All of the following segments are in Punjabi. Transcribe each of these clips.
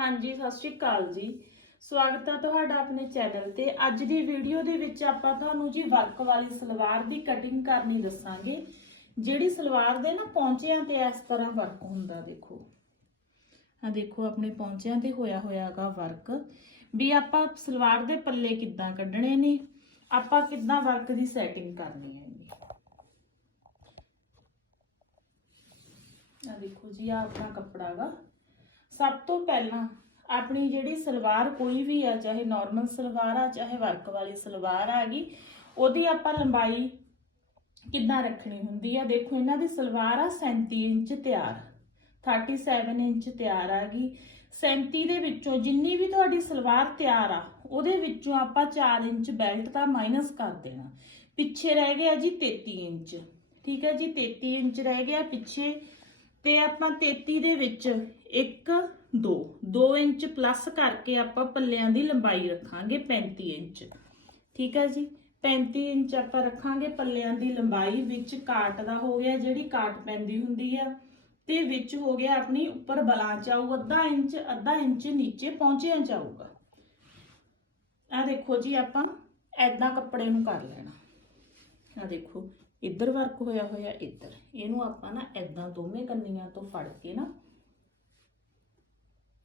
ਹਾਂਜੀ, ਸਤਿ ਸ਼੍ਰੀ ਅਕਾਲ ਜੀ। ਸਵਾਗਤ ਹੈ ਤੁਹਾਡਾ ਆਪਣੇ ਚੈਨਲ ਤੇ। ਅੱਜ ਦੀ ਵੀਡੀਓ ਦੇ ਵਿੱਚ ਆਪਾਂ ਤੁਹਾਨੂੰ ਜੀ ਵਰਕ ਵਾਲੀ ਸਲਵਾਰ ਦੀ ਕਟਿੰਗ ਕਰਨੀ ਦੱਸਾਂਗੇ। ਜਿਹੜੀ ਸਲਵਾਰ ਦੇ ਨਾ ਪੌਂਚਿਆਂ ਤੇ ਇਸ ਤਰ੍ਹਾਂ ਵਰਕ ਹੁੰਦਾ, ਦੇਖੋ। ਆ ਦੇਖੋ, ਆਪਣੇ ਪੌਂਚਿਆਂ ਤੇ ਹੋਇਆ ਹੋਇਆਗਾ ਵਰਕ ਵੀ ਆਪਾਂ ਸਲਵਾਰ ਦੇ ਪੱਲੇ ਕਿੱਦਾਂ ਕੱਢਣੇ ਨੇ, ਆਪਾਂ ਕਿੱਦਾਂ ਵਰਕ ਦੀ ਸੈਟਿੰਗ ਕਰਨੀ ਹੈ ਆ ਦੇਖੋ ਜੀ, ਆ ਆਪਣਾ ਕੱਪੜਾ ਗਾ ਸਭ ਤੋਂ ਪਹਿਲਾਂ ਆਪਣੀ ਜਿਹੜੀ ਸਲਵਾਰ ਕੋਈ ਵੀ ਆ, ਚਾਹੇ ਨਾਰਮਲ ਸਲਵਾਰ ਆ, ਚਾਹੇ ਵਰਕ ਵਾਲੀ ਸਲਵਾਰ ਆ ਗਈ ਉਹਦੀ ਆਪਾਂ ਲੰਬਾਈ ਕਿੱਦਾਂ ਰੱਖਣੀ ਹੁੰਦੀ ਆ? ਦੇਖੋ, ਇਹਨਾਂ ਦੀ ਸਲਵਾਰ ਆ 37 ਇੰਚ ਤਿਆਰ 37 ਇੰਚ ਤਿਆਰ ਆ ਗਈ 37 ਦੇ ਵਿੱਚੋਂ ਜਿੰਨੀ ਵੀ ਤੁਹਾਡੀ ਸਲਵਾਰ ਤਿਆਰ ਆ, ਉਹਦੇ ਵਿੱਚੋਂ ਆਪਾਂ 4 ਇੰਚ ਬੈਲਟ ਦਾ ਮਾਈਨਸ ਕਰ ਦੇਣਾ। ਪਿੱਛੇ ਰਹਿ ਗਿਆ ਜੀ 33 ਇੰਚ। ਠੀਕ ਹੈ ਜੀ 33 ਇੰਚ ਰਹਿ ਗਿਆ ਪਿੱਛੇ। ਤੇ ਆਪਾਂ 33 ਦੇ ਵਿੱਚ 1 2 2 ਇੰਚ ਪਲੱਸ ਕਰਕੇ ਆਪਾਂ ਪੱਲਿਆਂ ਦੀ ਲੰਬਾਈ ਰੱਖਾਂਗੇ 35 ਇੰਚ। ਠੀਕ ਹੈ ਜੀ? 35 ਇੰਚ ਆਪਾਂ ਰੱਖਾਂਗੇ ਪੱਲਿਆਂ ਦੀ ਲੰਬਾਈ, ਵਿੱਚ ਕਾਟ ਦਾ ਹੋ ਗਿਆ ਜਿਹੜੀ ਕਾਟ ਪੈਂਦੀ ਹੁੰਦੀ ਆ। ਤੇ ਵਿੱਚ ਹੋ ਗਿਆ ਆਪਣੀ ਉੱਪਰ ਬਲਾਂ ਚ ਆਊ, ਅੱਧਾ ਇੰਚ ਅੱਧਾ ਇੰਚ ਨੀਚੇ ਪਹੁੰਚਿਆ ਜਾਊਗਾ ਆਊਗਾ। ਆ ਦੇਖੋ ਜੀ, ਆਪਾਂ ਐਦਾਂ ਕੱਪੜੇ ਨੂੰ ਕਰ ਲੈਣਾ। ਆ ਦੇਖੋ, ਇੱਧਰ ਵਰਕ ਹੋਇਆ ਹੋਇਆ ਇੱਧਰ। ਇਹਨੂੰ ਆਪਾਂ ਨਾ ਐਦਾਂ ਦੋਵੇਂ ਕੰਨੀਆਂ ਤੋਂ ਫੜ ਕੇ ਨਾ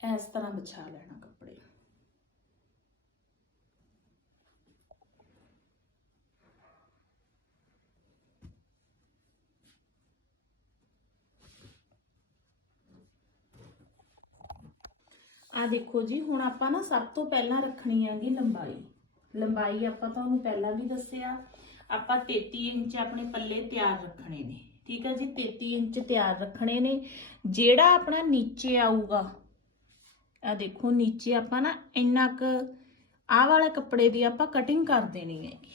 ਇਸ ਤਰ੍ਹਾਂ ਵਿਛਾ ਲੈਣਾ ਕੱਪੜੇ ਨੂੰ। ਆ ਦੇਖੋ ਜੀ ਹੁਣ ਆਪਾਂ ਨਾ ਸਭ ਤੋਂ ਪਹਿਲਾਂ ਰੱਖਣੀ ਹੈਗੀ ਲੰਬਾਈ ਲੰਬਾਈ ਆਪਾਂ ਤੁਹਾਨੂੰ ਪਹਿਲਾਂ ਵੀ ਦੱਸਿਆ ਆਪਾਂ 33 ਇੰਚ ਆਪਣੇ ਪੱਲੇ ਤਿਆਰ ਰੱਖਣੇ ਨੇ ਠੀਕ ਹੈ ਜੀ 33 ਇੰਚ ਤਿਆਰ ਰੱਖਣੇ ਨੇ ਜਿਹੜਾ ਆਪਣਾ ਨੀਚੇ ਆਊਗਾ ਆ ਦੇਖੋ, ਨੀਚੇ ਆਪਾਂ ਨਾ ਇੰਨਾ ਕੁ ਆਹ ਵਾਲੇ ਕੱਪੜੇ ਦੀ ਆਪਾਂ ਕਟਿੰਗ ਕਰ ਦੇਣੀ ਹੈਗੀ।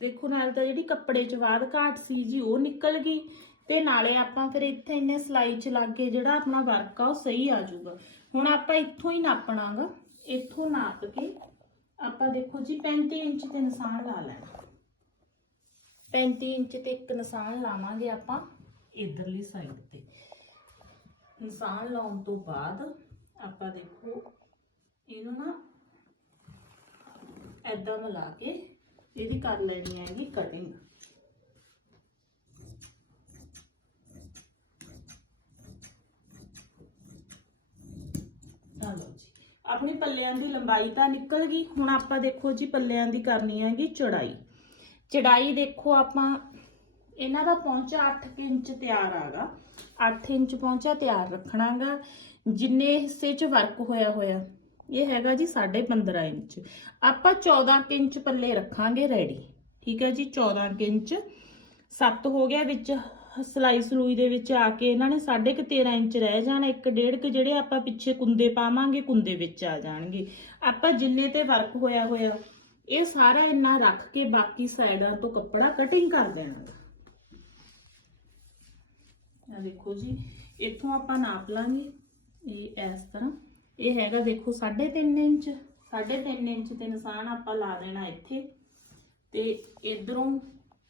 ਦੇਖੋ, ਨਾਲ ਤਾਂ ਜਿਹੜੀ ਕੱਪੜੇ 'ਚ ਬਾਅਦ ਘਾਟ ਸੀ ਜੀ, ਉਹ ਨਿਕਲ ਗਈ ਤੇ ਨਾਲੇ ਆਪਾਂ ਫਿਰ ਇੱਥੇ ਇੰਨੇ ਸਲਾਈ 'ਚ ਲੱਗ ਕੇ ਜਿਹੜਾ ਆਪਣਾ ਵਰਕ ਆ, ਉਹ ਸਹੀ ਆ ਜਾਊਗਾ। ਹੁਣ ਆਪਾਂ ਇੱਥੋਂ ਹੀ ਨਾਪਣਾਗਾ। ਇੱਥੋਂ ਨਾਪ ਕੇ ਆਪਾਂ ਦੇਖੋ ਜੀ 35 ਇੰਚ ਤੇ ਨਿਸ਼ਾਨ ਲਾ ਲੈਣਾ। 35 ਇੰਚ ਤੇ ਇੱਕ ਨਿਸ਼ਾਨ ਲਾਵਾਂਗੇ ਆਪਾਂ ਇਧਰਲੀ ਸਾਈਡ ਤੇ। ਨਿਸ਼ਾਨ ਲਾਉਣ ਤੋਂ ਬਾਅਦ ਆਪਾਂ ਦੇਖੋ ਇਹਨੂੰ ਨਾ ਐਦਾਂ ਮਿਲਾ ਕੇ ਇਹਦੀ ਕਰ ਲੈਣੀ ਹੈਗੀ ਕਟਿੰਗ ਲਓ ਜੀ। ਆਪਣੀ ਪੱਲਿਆਂ ਦੀ ਲੰਬਾਈ ਤਾਂ ਨਿਕਲ ਗਈ। ਹੁਣ ਆਪਾਂ ਦੇਖੋ ਜੀ ਪੱਲਿਆਂ ਦੀ ਕਰਨੀ ਹੈਗੀ ਚੜਾਈ। ਚੜਾਈ ਦੇਖੋ ਆਪਾਂ, ਇਹਨਾਂ ਦਾ ਪਹੁੰਚਾ 8 ਇੰਚ ਤਿਆਰ ਆਗਾ 8 ਇੰਚ ਪਹੁੰਚਾ ਤਿਆਰ ਰੱਖਣਾਗਾ। ਜਿੰਨੇ ਹਿੱਸੇ 'ਚ ਵਰਕ ਹੋਇਆ ਹੋਇਆ, ਇਹ ਹੈਗਾ ਜੀ 15.5 ਇੰਚ। ਆਪਾਂ 14 ਕੁ ਇੰਚ ਪੱਲੇ ਰੱਖਾਂਗੇ ਰੈਡੀ ਠੀਕ ਹੈ ਜੀ 14 ਕੁ ਇੰਚ। 7 ਹੋ ਗਿਆ ਵਿੱਚ, ਸਲਾਈ ਸਲੂਈ ਦੇ ਵਿੱਚ ਆ ਕੇ ਇਹਨਾਂ ਨੇ 13.5 ਇੰਚ ਰਹਿ ਜਾਣਾ, ਇੱਕ ਡੇਢ ਕੁ ਜਿਹੜੇ ਆਪਾਂ ਪਿੱਛੇ ਕੁੰਦੇ ਪਾਵਾਂਗੇ, ਕੁੰਦੇ ਵਿੱਚ ਆ ਜਾਣਗੇ। ਆਪਾਂ ਜਿੰਨੇ ਤੇ ਵਰਕ ਹੋਇਆ ਹੋਇਆ, ਇਹ ਸਾਰਾ ਇੰਨਾ ਰੱਖ ਕੇ ਬਾਕੀ ਸਾਈਡਾਂ ਤੋਂ ਕੱਪੜਾ ਕਟਿੰਗ ਕਰ ਦੇਣਾ ਆ ਦੇਖੋ ਜੀ, ਇੱਥੋਂ ਆਪਾਂ ਨਾਪ ਲਾਂਗੇ ਇਹ ਇਸ ਤਰ੍ਹਾਂ। ਇਹ ਹੈਗਾ ਦੇਖੋ 3.5 ਇੰਚ 3.5 ਇੰਚ ਤੇ ਨਿਸ਼ਾਨ ਆਪਾਂ ਲਾ ਦੇਣਾ ਇੱਥੇ। ਤੇ ਇਧਰੋਂ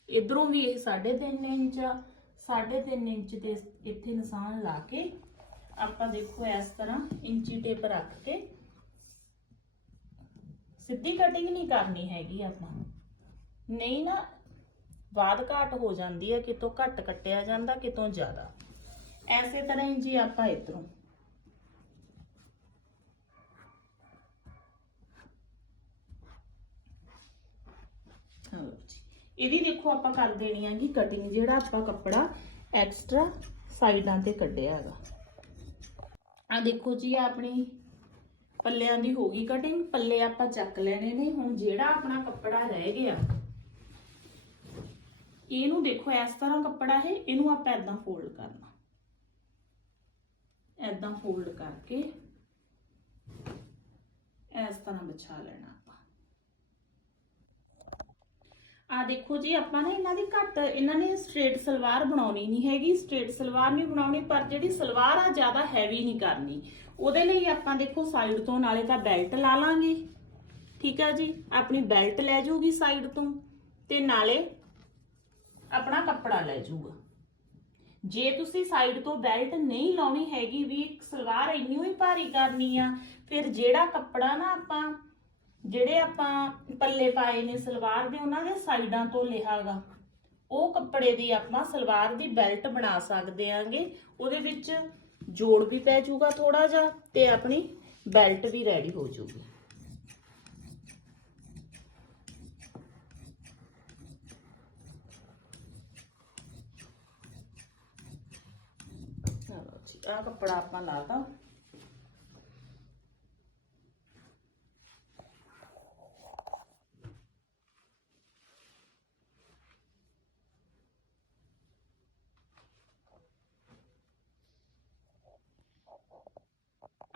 ਇਧਰੋਂ ਵੀ ਇਹ 3.5 ਇੰਚ ਆ 3.5 ਇੰਚ ਤੇ ਇੱਥੇ ਨਿਸ਼ਾਨ ਲਾ ਕੇ ਆਪਾਂ ਦੇਖੋ ਇਸ ਤਰ੍ਹਾਂ ਇੰਚੀ ਟੇਪ ਰੱਖ ਕੇ ਸਿੱਧੀ ਕਟਿੰਗ ਨਹੀਂ ਕਰਨੀ ਹੈਗੀ ਆਪਾਂ। ਨਹੀਂ ਨਾ ਬਾਦ ਘਾਟ ਹੋ ਜਾਂਦੀ ਹੈ, ਕਿਤੋਂ ਘੱਟ ਕੱਟਿਆ ਜਾਂਦਾ, ਕਿਤੋਂ ਜ਼ਿਆਦਾ। ਐਸੇ ਤਰ੍ਹਾਂ ਹੀ ਜੀ ਆਪਾਂ ਇਧਰੋਂ। ਇਹਦੀ ਦੇਖੋ ਆਪਾਂ ਕਰ ਦੇਣੀ ਹੈਗੀ ਕਟਿੰਗ ਜਿਹੜਾ ਆਪਾਂ ਕੱਪੜਾ ਐਕਸਟਰਾ ਸਾਈਡਾਂ ਤੇ ਕੱਢਿਆ ਹੈਗਾ। ਆ ਦੇਖੋ ਜੀ ਆਪਣੀ ਪੱਲਿਆਂ ਦੀ ਹੋ ਗਈ ਕਟਿੰਗ ਪੱਲੇ ਆਪਾਂ ਚੱਕ ਲੈਣੇ ਨੇ। ਹੁਣ ਜਿਹੜਾ ਆਪਣਾ ਕੱਪੜਾ ਰਹਿ ਗਿਆ ਇਹਨੂੰ ਦੇਖੋ, ਇਸ ਤਰ੍ਹਾਂ ਕੱਪੜਾ ਹੈ ਇਹਨੂੰ ਆਪਾਂ ਐਦਾਂ ਫੋਲਡ ਕਰਨਾ। ਐਦਾਂ ਫੋਲਡ ਕਰਕੇ ਇਸ ਤਰ੍ਹਾਂ ਵਿਛਾ ਲੈਣਾ ਆਪਾਂ। ਆ ਦੇਖੋ ਜੀ, ਆਪਾਂ ਨੇ ਇਹਨਾਂ ਦੀ ਘੱਟ, ਇਹਨਾਂ ਨੇ ਸਟ੍ਰੇਟ ਸਲਵਾਰ ਬਣਾਉਣੀ ਨਹੀਂ ਹੈਗੀ। ਸਟ੍ਰੇਟ ਸਲਵਾਰ ਨਹੀਂ ਬਣਾਉਣੀ, ਪਰ ਜਿਹੜੀ ਸਲਵਾਰ ਆ, ਜ਼ਿਆਦਾ ਹੈਵੀ ਨਹੀਂ ਕਰਨੀ। ਉਹਦੇ ਲਈ ਆਪਾਂ ਦੇਖੋ ਸਾਈਡ ਤੋਂ ਨਾਲੇ ਤਾਂ ਬੈਲਟ ਲਾ ਲਾਂਗੇ। ਠੀਕ ਆ ਜੀ? ਆਪਣੀ ਬੈਲਟ ਲੈ ਜਾਊਗੀ ਸਾਈਡ ਤੋਂ। ਤੇ ਨਾਲੇ ਆਪਣਾ ਕੱਪੜਾ ਲੈ ਜਾਊਗਾ। ਜੇ ਤੁਸੀਂ ਸਾਈਡ ਤੋਂ ਬੈਲਟ ਨਹੀਂ ਲਾਉਣੀ ਹੈਗੀ ਵੀ ਸਲਵਾਰ ਇੰਨੀ ਹੀ ਭਾਰੀ ਕਰਨੀ ਆ, ਫਿਰ ਜਿਹੜਾ ਕੱਪੜਾ ਨਾ ਆਪਾਂ, ਜਿਹੜੇ ਆਪਾਂ ਪੱਲੇ ਪਾਏ ਨੇ ਸਲਵਾਰ ਦੇ, ਉਹਨਾਂ ਦੇ ਸਾਈਡਾਂ ਤੋਂ ਲਿਆਗਾ ਉਹ ਕੱਪੜੇ ਦੀ ਆਪਾਂ ਸਲਵਾਰ ਦੀ ਬੈਲਟ ਬਣਾ ਸਕਦੇ ਆਂਗੇ। ਉਹਦੇ ਵਿੱਚ ਜੋੜ ਵੀ ਪੈ ਜਾਊਗਾ ਥੋੜਾ ਜਿਹਾ ਤੇ ਆਪਣੀ ਬੈਲਟ ਵੀ ਰੈਡੀ ਹੋ ਜਾਊਗੀ ਚਲੋ ਜੀ ਆ ਕੱਪੜਾ ਆਪਾਂ ਲਾਤਾ।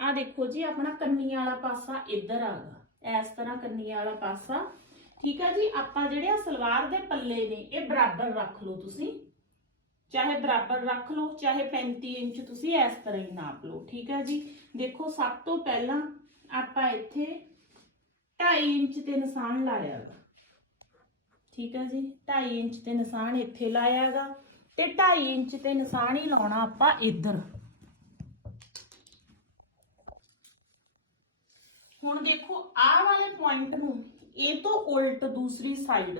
ਆ ਦੇਖੋ ਜੀ, ਆਪਣਾ ਕੰਨੀਆਂ ਵਾਲਾ ਪਾਸਾ ਇੱਧਰ ਆ ਗਿਆ ਇਸ ਤਰ੍ਹਾਂ ਕੰਨੀਆਂ ਵਾਲਾ ਪਾਸਾ। ਠੀਕ ਆ ਜੀ, ਆਪਾਂ ਜਿਹੜੇ ਆ ਸਲਵਾਰ ਦੇ ਪੱਲੇ ਨੇ, ਇਹ ਬਰਾਬਰ ਰੱਖ ਲਓ ਤੁਸੀਂ। ਚਾਹੇ ਬਰਾਬਰ ਰੱਖ ਲਓ, ਚਾਹੇ 35 ਇੰਚ ਤੁਸੀਂ ਇਸ ਤਰ੍ਹਾਂ ਹੀ ਨਾਪ ਲਓ, ਠੀਕ ਹੈ ਜੀ? ਦੇਖੋ, ਸਭ ਤੋਂ ਪਹਿਲਾਂ ਆਪਾਂ ਇੱਥੇ 2.5 ਇੰਚ ਤੇ ਨਿਸ਼ਾਨ ਲਾਇਆਗਾ ਠੀਕ ਹੈ ਜੀ? 2.5 ਇੰਚ ਤੇ ਨਿਸ਼ਾਨ ਇੱਥੇ ਲਾਇਆਗਾ ਤੇ 2.5 ਇੰਚ ਤੇ ਨਿਸ਼ਾਨ ਹੀ ਲਾਉਣਾ ਆਪਾਂ ਇੱਧਰ। ਹੁਣ ਦੇਖੋ, ਆਹ ਵਾਲੇ ਪੁਆਇੰਟ ਨੂੰ ਇਹ ਤੋਂ ਉਲਟ ਦੂਸਰੀ ਸਾਈਡ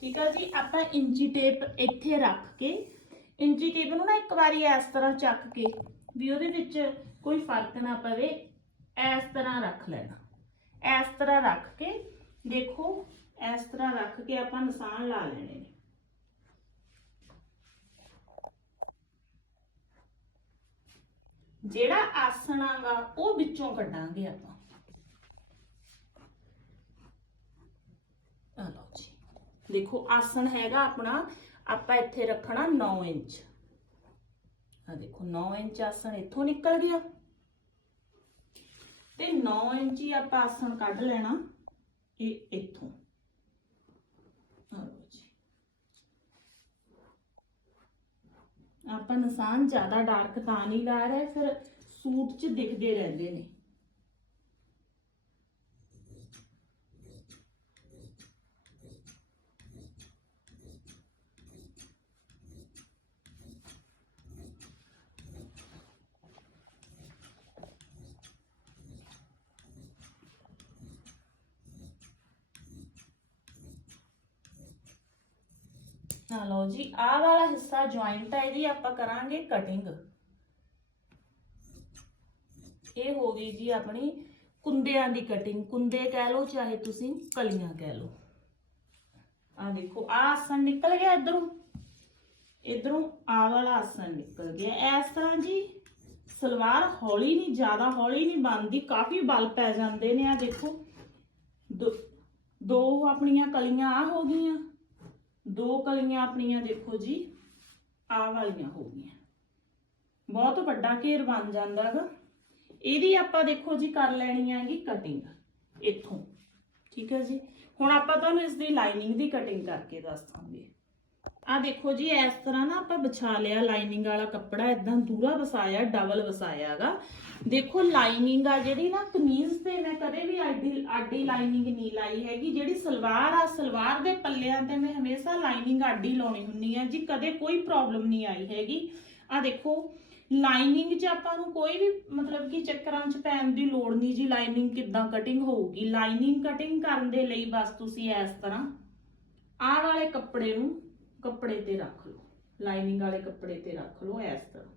ਠੀਕ ਹੈ ਜੀ? ਆਪਾਂ ਇੰਚੀ ਟੇਪ ਇੱਥੇ ਰੱਖ ਕੇ ਇੰਚੀ ਟੇਪ ਨੂੰ ਨਾ ਇੱਕ ਵਾਰੀ ਇਸ ਤਰ੍ਹਾਂ ਚੱਕ ਕੇ ਵੀ ਉਹਦੇ ਵਿੱਚ ਕੋਈ ਫ਼ਰਕ ਨਾ ਪਵੇ, ਇਸ ਤਰ੍ਹਾਂ ਰੱਖ ਲੈਣਾ। ਇਸ ਤਰ੍ਹਾਂ ਰੱਖ ਕੇ ਦੇਖੋ, ਇਸ ਤਰ੍ਹਾਂ ਰੱਖ ਕੇ ਆਪਾਂ ਨਿਸ਼ਾਨ ਲਾ ਲੈਣੇ ਨੇ। ਜਿਹੜਾ ਆਸਣ ਆਗਾ, ਉਹ ਵਿੱਚੋਂ ਕੱਢਾਂਗੇ ਆਪਾਂ। ਦੇਖੋ, ਆਸਣ ਹੈਗਾ ਆਪਣਾ ਆਪਾਂ ਇੱਥੇ ਰੱਖਣਾ 9 ਇੰਚ। ਆ ਦੇਖੋ 9 ਇੰਚ ਆਸਣ ਇੱਥੋਂ ਨਿਕਲ ਗਿਆ। ਤੇ 9 ਇੰਚ ਹੀ ਆਪਾਂ ਆਸਣ ਕੱਢ ਲੈਣਾ, ਇਹ ਇੱਥੋਂ। ਆਪਾਂ ਨਿਸ਼ਾਨ ਜ਼ਿਆਦਾ ਡਾਰਕ ਤਾਂ ਨਹੀਂ ਲਾ ਰਹੇ, ਫਿਰ ਸੂਟ 'ਚ ਦਿਖਦੇ ਰਹਿੰਦੇ ਨੇ। ਆ ਲਓ ਜੀ, ਆਹ ਵਾਲਾ ਹਿੱਸਾ ਜੁਆਇੰਟ ਹੈ ਜੀ ਆਪਾਂ ਕਰਾਂਗੇ ਕਟਿੰਗ ਇਹ ਹੋ ਗਈ ਜੀ ਆਪਣੀ ਕੁੰਦਿਆਂ ਦੀ ਕਟਿੰਗ ਕੁੰਦੇ ਕਹਿ ਲਓ ਚਾਹੇ ਤੁਸੀਂ, ਕਲੀਆਂ ਕਹਿ ਲਓ। ਆ ਦੇਖੋ ਆ ਆਸਣ ਨਿਕਲ ਗਿਆ ਇਧਰੋਂ। ਇਧਰੋਂ ਆ ਵਾਲਾ ਆਸਣ ਨਿਕਲ ਗਿਆ। ਇਸ ਤਰ੍ਹਾਂ ਜੀ, ਸਲਵਾਰ ਹੌਲੀ ਨਹੀਂ, ਜ਼ਿਆਦਾ ਹੌਲੀ ਨਹੀਂ ਬਣਦੀ, ਕਾਫੀ ਬਲ ਪੈ ਜਾਂਦੇ ਨੇ ਆ ਦੇਖੋ। ਦੋ- ਦੋ ਆਪਣੀਆਂ ਕਲੀਆਂ ਆ ਹੋ ਗਈਆਂ। ਦੋ ਕਲੀਆਂ ਆਪਣੀਆਂ ਦੇਖੋ ਜੀ ਆ ਵਾਲੀਆਂ ਹੋ ਗਈਆਂ। ਬਹੁਤ ਵੱਡਾ ਘੇਰ ਬਣ ਜਾਂਦਾ ਗਾ। ਇਹਦੀ ਆਪਾਂ ਦੇਖੋ ਜੀ ਕਰ ਲੈਣੀ ਹੈਗੀ ਕਟਿੰਗ ਇੱਥੋਂ। ਠੀਕ ਹੈ ਜੀ? ਹੁਣ ਆਪਾਂ ਤੁਹਾਨੂੰ ਇਸ ਦੀ ਲਾਈਨਿੰਗ ਦੀ ਕਟਿੰਗ ਕਰਕੇ ਦੱਸ ਦਾਂਗੇ। ਆ ਦੇਖੋ ਜੀ, ਇਸ ਤਰ੍ਹਾਂ ਨਾ ਆਪਾਂ ਵਿਛਾ ਲਿਆ ਲਾਈਨਿੰਗ ਵਾਲਾ ਕੱਪੜਾ ਇਦਾਂ ਦੂਰਾ ਵਸਾਇਆ ਡਬਲ ਵਸਾਇਆਗਾ। ਦੇਖੋ ਲਾਈਨਿੰਗ ਆ ਜਿਹੜੀ ਨਾ ਕਮੀਜ਼ ਤੇ ਮੈਂ ਕਦੇ ਵੀ ਆਡੀ ਆਡੀ ਲਾਈਨਿੰਗ ਨਹੀਂ ਲਾਈ ਹੈਗੀ। ਜਿਹੜੀ ਸਲਵਾਰ ਆ, ਸਲਵਾਰ ਦੇ ਪੱਲਿਆਂ ਤੇ ਮੈਂ ਹਮੇਸ਼ਾ ਲਾਈਨਿੰਗ ਆਡੀ ਲਾਉਣੀ ਹੁੰਨੀ ਆ ਜੀ, ਕਦੇ ਕੋਈ ਪ੍ਰੋਬਲਮ ਨਹੀਂ ਆਈ ਹੈਗੀ। ਆ ਦੇਖੋ ਲਾਈਨਿੰਗ 'ਚ ਆਪਾਂ ਨੂੰ ਕੋਈ ਵੀ ਮਤਲਬ ਕਿ ਚੱਕਰਾਂ 'ਚ ਪੈਣ ਦੀ ਲੋੜ ਨਹੀਂ ਜੀ ਲਾਈਨਿੰਗ ਕਿੱਦਾਂ ਕਟਿੰਗ ਹੋਊਗੀ। ਲਾਈਨਿੰਗ ਕਟਿੰਗ ਕਰਨ ਦੇ ਲਈ ਬਸ ਤੁਸੀਂ ਇਸ ਤਰ੍ਹਾਂ ਆਹ ਵਾਲੇ ਕੱਪੜੇ ਨੂੰ ਕੱਪੜੇ ਤੇ ਰੱਖ ਲਓ। ਲਾਈਨਿੰਗ ਵਾਲੇ ਕੱਪੜੇ ਤੇ ਰੱਖ ਲਓ ਇਸ ਤਰ੍ਹਾਂ।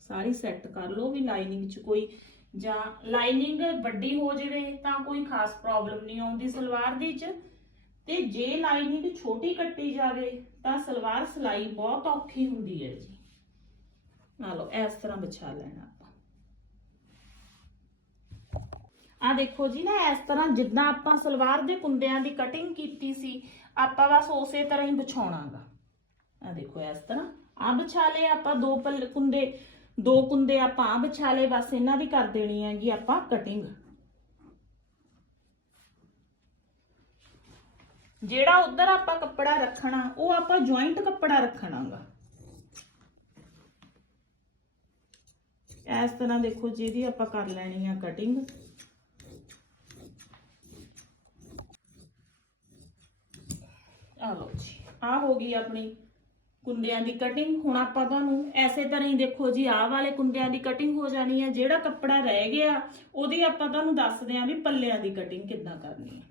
ਸਾਰੀ ਸੈੱਟ ਕਰ ਲਓ ਵੀ ਲਾਈਨਿੰਗ 'ਚ ਕੋਈ ਜਾਂ ਲਾਈਨਿੰਗ ਵੱਡੀ ਹੋ ਜਾਵੇ ਤਾਂ ਕੋਈ ਖਾਸ ਪ੍ਰੋਬਲਮ ਨਹੀਂ ਆਉਂਦੀ ਸਲਵਾਰ ਦੀ 'ਚ। ਤੇ ਜੇ ਲਾਈਨਿੰਗ ਛੋਟੀ ਕੱਟੀ ਜਾਵੇ ਤਾਂ ਸਲਵਾਰ ਸਿਲਾਈ ਬਹੁਤ ਔਖੀ ਹੁੰਦੀ ਹੈ ਜੀ। ਆ ਲਓ, ਇਸ ਤਰ੍ਹਾਂ ਵਿਛਾ ਲੈਣਾ ਆਪਾਂ ਆ ਦੇਖੋ ਜੀ ਨਾ, ਇਸ ਤਰ੍ਹਾਂ ਜਿੱਦਾਂ ਆਪਾਂ ਸਲਵਾਰ ਦੇ ਕੁੰਦਿਆਂ ਦੀ ਕਟਿੰਗ ਕੀਤੀ ਸੀ, ਆਪਾਂ ਬਸ ਉਸੇ ਤਰ੍ਹਾਂ ਹੀ ਵਿਛਾਉਣਾਗਾ। ਆ ਦੇਖੋ ਇਸ ਤਰ੍ਹਾਂ ਆ ਵਿਛਾ ਲਏ ਆਪਾਂ ਦੋ ਪੱਲੇ ਕੁੰਦੇ ਦੋ ਕੁੰਦੇ ਆਪਾਂ ਆ ਵਿਛਾ ਲਏ, ਬਸ ਇਹਨਾਂ ਦੀ ਕਰ ਦੇਣੀ ਹੈਗੀ ਆਪਾਂ ਕਟਿੰਗ ਜਿਹੜਾ ਉਧਰ ਆਪਾਂ ਕੱਪੜਾ ਰੱਖਣਾ, ਉਹ ਆਪਾਂ ਜੁਆਇੰਟ ਕੱਪੜਾ ਰੱਖਣਾਗਾ। ਇਸ ਤਰ੍ਹਾਂ ਦੇਖੋ ਜਿਹਦੀ ਆਪਾਂ ਕਰ ਲੈਣੀ ਆ ਕਟਿੰਗ ਆ ਲਓ ਜੀ ਆ ਹੋ ਗਈ ਆਪਣੀ ਕੁੰਦਿਆਂ ਦੀ ਕਟਿੰਗ ਹੁਣ ਆਪਾਂ ਤੁਹਾਨੂੰ ਐਸੇ ਤਰ੍ਹਾਂ ਹੀ ਦੇਖੋ ਜੀ, ਆਹ ਵਾਲੇ ਕੁੰਦਿਆਂ ਦੀ ਕਟਿੰਗ ਹੋ ਜਾਣੀ ਹੈ, ਜਿਹੜਾ ਕੱਪੜਾ ਰਹਿ ਗਿਆ, ਉਹਦੀ ਆਪਾਂ ਤੁਹਾਨੂੰ ਦੱਸਦੇ ਆਂ ਵੀ ਪੱਲਿਆਂ ਦੀ ਕਟਿੰਗ ਕਿੱਦਾਂ ਕਰਨੀ ਹੈ।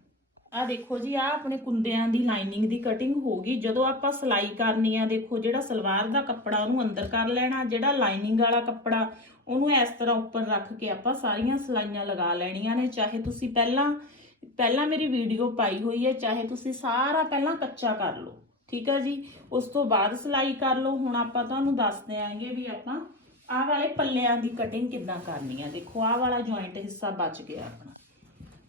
ਆ ਦੇਖੋ ਜੀ ਆ ਆਪਣੇ ਕੁੰਦਿਆਂ ਦੀ ਲਾਈਨਿੰਗ ਦੀ ਕਟਿੰਗ ਹੋ ਗਈ। ਜਦੋਂ ਆਪਾਂ ਸਲਾਈ ਕਰਨੀ ਆ, ਦੇਖੋ ਜਿਹੜਾ ਸਲਵਾਰ ਦਾ ਕੱਪੜਾ ਉਹਨੂੰ ਅੰਦਰ ਕਰ ਲੈਣਾ, ਜਿਹੜਾ ਲਾਈਨਿੰਗ ਵਾਲਾ ਕੱਪੜਾ, ਉਹਨੂੰ ਇਸ ਤਰ੍ਹਾਂ ਉੱਪਰ ਰੱਖ ਕੇ ਆਪਾਂ ਸਾਰੀਆਂ ਸਲਾਈਆਂ ਲਗਾ ਲੈਣੀਆਂ ਨੇ, ਚਾਹੇ ਤੁਸੀਂ ਪਹਿਲਾਂ ਪਹਿਲਾਂ ਮੇਰੀ ਵੀਡੀਓ ਪਾਈ ਹੋਈ ਹੈ, ਚਾਹੇ ਤੁਸੀਂ ਸਾਰਾ ਪਹਿਲਾਂ ਕੱਚਾ ਕਰ ਲਓ, ਠੀਕ ਹੈ ਜੀ? ਉਸ ਤੋਂ ਬਾਅਦ ਸਿਲਾਈ ਕਰ ਲਓ। ਹੁਣ ਆਪਾਂ ਤੁਹਾਨੂੰ ਦੱਸਦੇ ਆਂਗੇ ਵੀ ਆਪਾਂ ਆਹ ਵਾਲੇ ਪੱਲਿਆਂ ਦੀ ਕਟਿੰਗ ਕਿੱਦਾਂ ਕਰਨੀ ਆ ਦੇਖੋ, ਆਹ ਵਾਲਾ ਜੁਆਇੰਟ ਹਿੱਸਾ ਬਚ ਗਿਆ ਆਪਣਾ।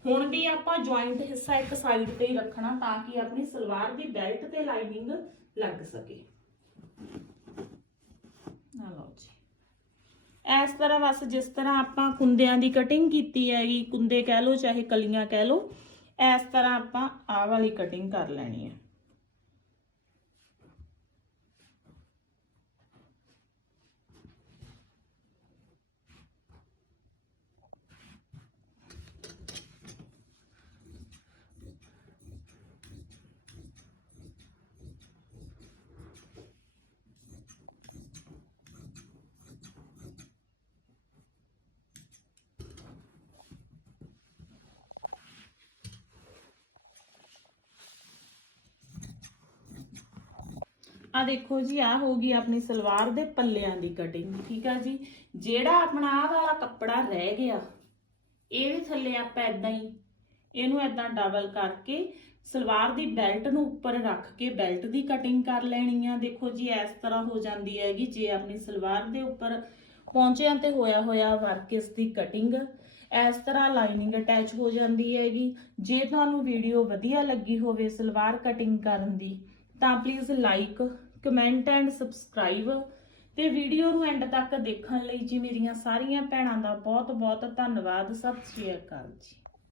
ਹੁਣ ਵੀ ਆਪਾਂ ਜੁਆਇੰਟ ਹਿੱਸਾ ਇੱਕ ਸਾਈਡ ਤੇ ਹੀ ਰੱਖਣਾ ਤਾਂ ਕਿ ਆਪਣੀ ਸਲਵਾਰ ਦੀ ਬੈਲਟ ਤੇ ਲਾਈਨਿੰਗ ਲੱਗ ਸਕੇ। ਆ ਲਓ ਜੀ। ਇਸ ਤਰ੍ਹਾਂ ਬਸ ਜਿਸ ਤਰ੍ਹਾਂ ਆਪਾਂ ਕੁੰਦਿਆਂ ਦੀ ਕਟਿੰਗ ਕੀਤੀ ਹੈਗੀ, ਕੁੰਦੇ ਕਹਿ ਲਓ ਚਾਹੇ ਕਲੀਆਂ ਕਹਿ ਲਓ, ਇਸ ਤਰ੍ਹਾਂ ਆਪਾਂ ਆਹ ਵਾਲੀ ਕਟਿੰਗ ਕਰ ਲੈਣੀ ਹੈ। ਆ ਦੇਖੋ ਜੀ ਆ ਹੋ ਗਈ ਆਪਣੀ ਸਲਵਾਰ ਦੇ ਪੱਲਿਆਂ ਦੀ ਕਟਿੰਗ ਠੀਕ ਆ ਜੀ? ਜਿਹੜਾ ਆਪਣਾ ਆਹ ਵਾਲਾ ਕੱਪੜਾ ਰਹਿ ਗਿਆ, ਇਹ ਵੀ ਥੱਲੇ ਆਪਾਂ ਇਦਾਂ ਹੀ, ਇਹਨੂੰ ਇਦਾਂ ਡਬਲ ਕਰਕੇ ਸਲਵਾਰ ਦੀ ਬੈਲਟ ਨੂੰ ਉੱਪਰ ਰੱਖ ਕੇ ਬੈਲਟ ਦੀ ਕਟਿੰਗ ਕਰ ਲੈਣੀ ਆ। ਦੇਖੋ ਜੀ, ਇਸ ਤਰ੍ਹਾਂ ਹੋ ਜਾਂਦੀ ਹੈਗੀ ਜੇ ਆਪਣੀ ਸਲਵਾਰ ਦੇ ਉੱਪਰ ਪੌਂਚਿਆਂ ਤੇ ਹੋਇਆ ਹੋਇਆ ਵਰਕ ਇਸ ਦੀ ਕਟਿੰਗ ਇਸ ਤਰ੍ਹਾਂ ਲਾਈਨਿੰਗ ਅਟੈਚ ਹੋ ਜਾਂਦੀ ਹੈਗੀ। ਜੇ ਤੁਹਾਨੂੰ ਵੀਡੀਓ ਵਧੀਆ ਲੱਗੀ ਹੋਵੇ ਸਲਵਾਰ ਕਟਿੰਗ ਕਰਨ ਦੀ, ਤਾਂ please like comment and subscribe ਤੇ ਵੀਡੀਓ ਨੂੰ ਐਂਡ ਤੱਕ ਦੇਖਣ ਲਈ ਜੀ ਮੇਰੀਆਂ ਸਾਰੀਆਂ ਭੈਣਾਂ ਦਾ ਬਹੁਤ ਬਹੁਤ ਧੰਨਵਾਦ। ਸਤਿ ਸ਼੍ਰੀ ਅਕਾਲ ਜੀ।